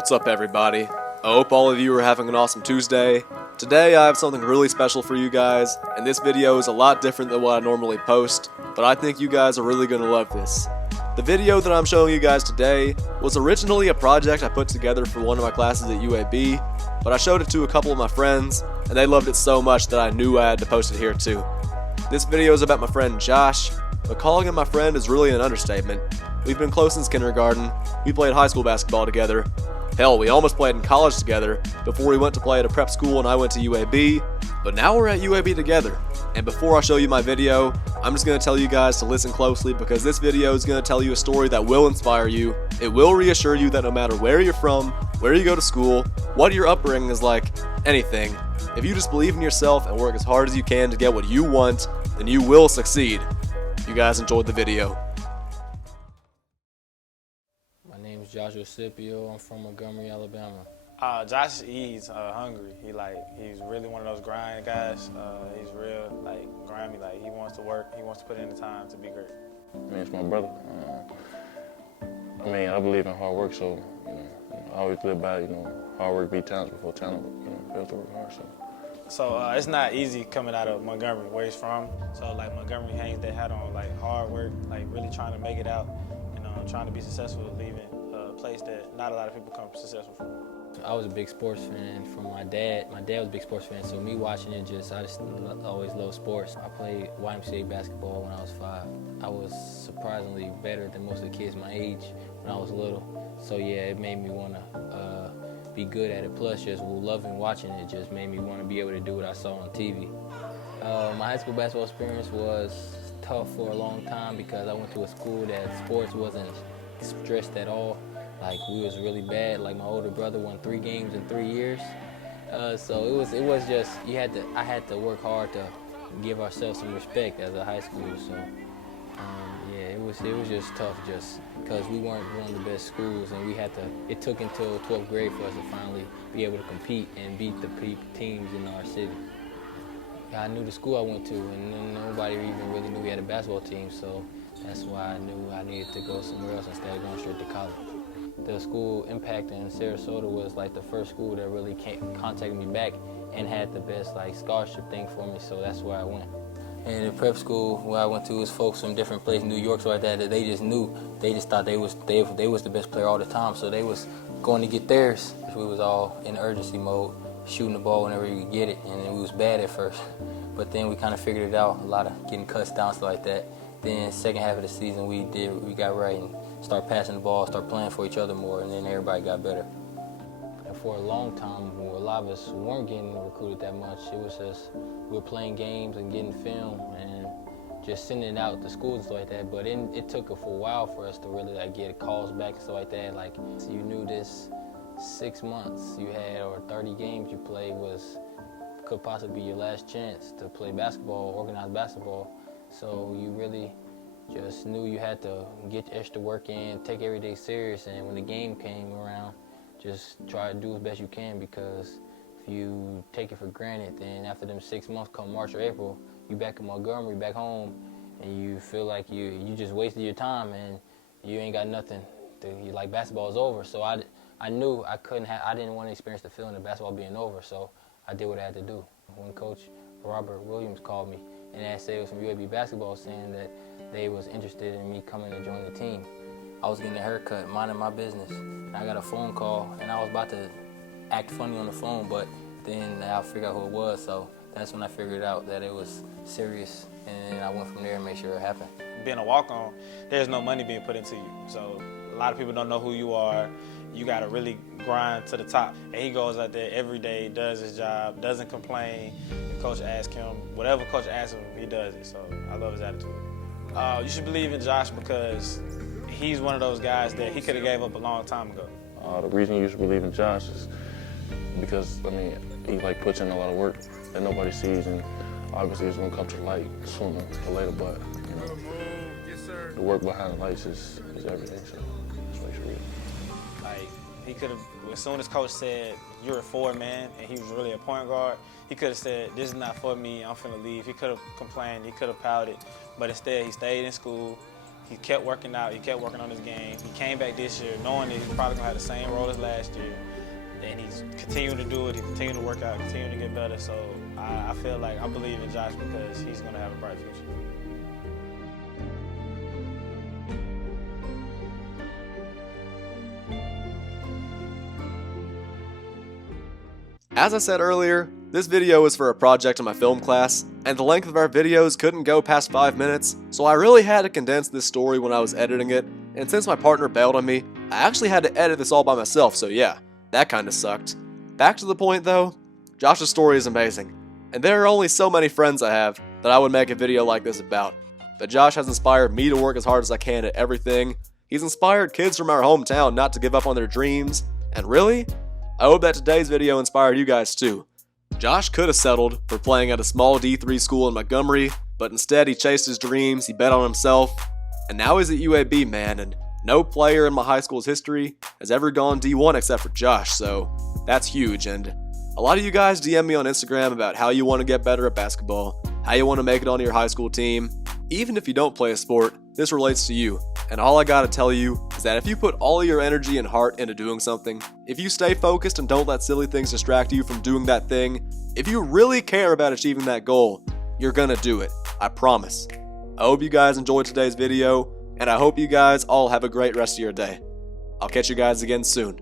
What's up, everybody? I hope all of you are having an awesome Tuesday. Today I have something really special for you guys, and this video is a lot different than what I normally post, but I think you guys are really going to love this. The video that I'm showing you guys today was originally a project I put together for one of my classes at UAB, but I showed it to a couple of my friends, and they loved it so much that I knew I had to post it here too. This video is about my friend Josh, but calling him my friend is really an understatement. We've been close since kindergarten, we played high school basketball together. Hell, we almost played in college together before we went to play at a prep school and I went to UAB, but now we're at UAB together. And before I show you my video, I'm just going to tell you guys to listen closely because this video is going to tell you a story that will inspire you. It will reassure you that no matter where you're from, where you go to school, what your upbringing is like, anything, if you just believe in yourself and work as hard as you can to get what you want, then you will succeed. You guys enjoyed the video. My name is Joshua Sippial. I'm from Montgomery, Alabama. Josh, he's hungry. He's really one of those grind guys. He's real grimy. He wants to work. He wants to put in the time to be great. I mean, it's my brother. I believe in hard work, so I always live by hard work beat talent before talent. You have to work hard. So it's not easy coming out of Montgomery, where he's from. So Montgomery hangs that hat on hard work, really trying to make it out, and trying to be successful, leaving a place that not a lot of people come successful from. I was a big sports fan from my dad. My dad was a big sports fan, so me watching it, I just always loved sports. I played YMCA basketball when I was 5. I was surprisingly better than most of the kids my age when I was little. So yeah, it made me want to be good at it. Plus, just loving watching it just made me want to be able to do what I saw on TV. My high school basketball experience was tough for a long time because I went to a school that sports wasn't stressed at all. We was really bad. My older brother won 3 games in 3 years. So it was just I had to work hard to give ourselves some respect as a high school. So yeah, it was just tough just because we weren't one of the best schools, and it took until 12th grade for us to finally be able to compete and beat the teams in our city. I knew the school I went to, and nobody even really knew we had a basketball team, so that's why I knew I needed to go somewhere else instead of going straight to college. The school Impact in Sarasota was the first school that really contacted me back and had the best scholarship thing for me, so that's where I went. And the prep school where I went to was folks from different places, New York, so that they just knew, they just thought they was the best player all the time, so they was going to get theirs. We was all in urgency mode, shooting the ball whenever you could get it, and then we was bad at first. But then we kind of figured it out, a lot of getting cuts down, stuff like that. Then second half of the season we got right and start passing the ball, start playing for each other more, and then everybody got better. And for a long time, a lot of us weren't getting recruited that much. It was just we were playing games and getting film and just sending it out to schools and stuff like that. But it took for a while for us to really get calls back and stuff like that. So you knew this 6 months you had or 30 games you played could possibly be your last chance to play basketball, organized basketball. So you really just knew you had to get extra work in, take every day serious, and when the game came around, just try to do as best you can, because if you take it for granted, then after them 6 months come March or April, you back in Montgomery, back home, and you feel like you just wasted your time and you ain't got nothing. Basketball is over. So I knew I didn't want to experience the feeling of basketball being over, so I did what I had to do. When Coach Robert Williams called me and asked it was from UAB basketball saying that they was interested in me coming to join the team, I was getting a haircut, minding my business. And I got a phone call, and I was about to act funny on the phone, but then I figured out who it was, so that's when I figured out that it was serious, and then I went from there and made sure it happened. Being a walk-on, there's no money being put into you, so a lot of people don't know who you are. You got to really grind to the top. And he goes out there every day, does his job, doesn't complain. Coach asks him, whatever coach asks him, he does it, so I love his attitude. You should believe in Josh because he's one of those guys that he could have gave up a long time ago. The reason you should believe in Josh is because, he puts in a lot of work that nobody sees, and obviously it's going to come to light sooner or later, but the work behind the lights is everything, so just make sure you. He could have, as soon as coach said, you're a forward man, and he was really a point guard, he could have said, this is not for me, I'm finna leave. He could have complained, he could have pouted, but instead he stayed in school. He kept working out. He kept working on his game. He came back this year knowing that he's probably going to have the same role as last year. And he's continuing to do it. He continued to work out, continuing to get better. So I feel like I believe in Josh because he's going to have a bright future. As I said earlier, this video is for a project in my film class, and the length of our videos couldn't go past 5 minutes, so I really had to condense this story when I was editing it, and since my partner bailed on me, I actually had to edit this all by myself, so yeah, that kinda sucked. Back to the point though, Josh's story is amazing, and there are only so many friends I have that I would make a video like this about, but Josh has inspired me to work as hard as I can at everything. He's inspired kids from our hometown not to give up on their dreams, and really, I hope that today's video inspired you guys too. Josh could have settled for playing at a small D3 school in Montgomery, but instead he chased his dreams, he bet on himself, and now he's at UAB, man, and no player in my high school's history has ever gone D1 except for Josh, so that's huge. And a lot of you guys DM me on Instagram about how you want to get better at basketball, how you want to make it onto your high school team. Even if you don't play a sport, this relates to you. And all I gotta tell you is that if you put all your energy and heart into doing something, if you stay focused and don't let silly things distract you from doing that thing, if you really care about achieving that goal, you're gonna do it. I promise. I hope you guys enjoyed today's video, and I hope you guys all have a great rest of your day. I'll catch you guys again soon.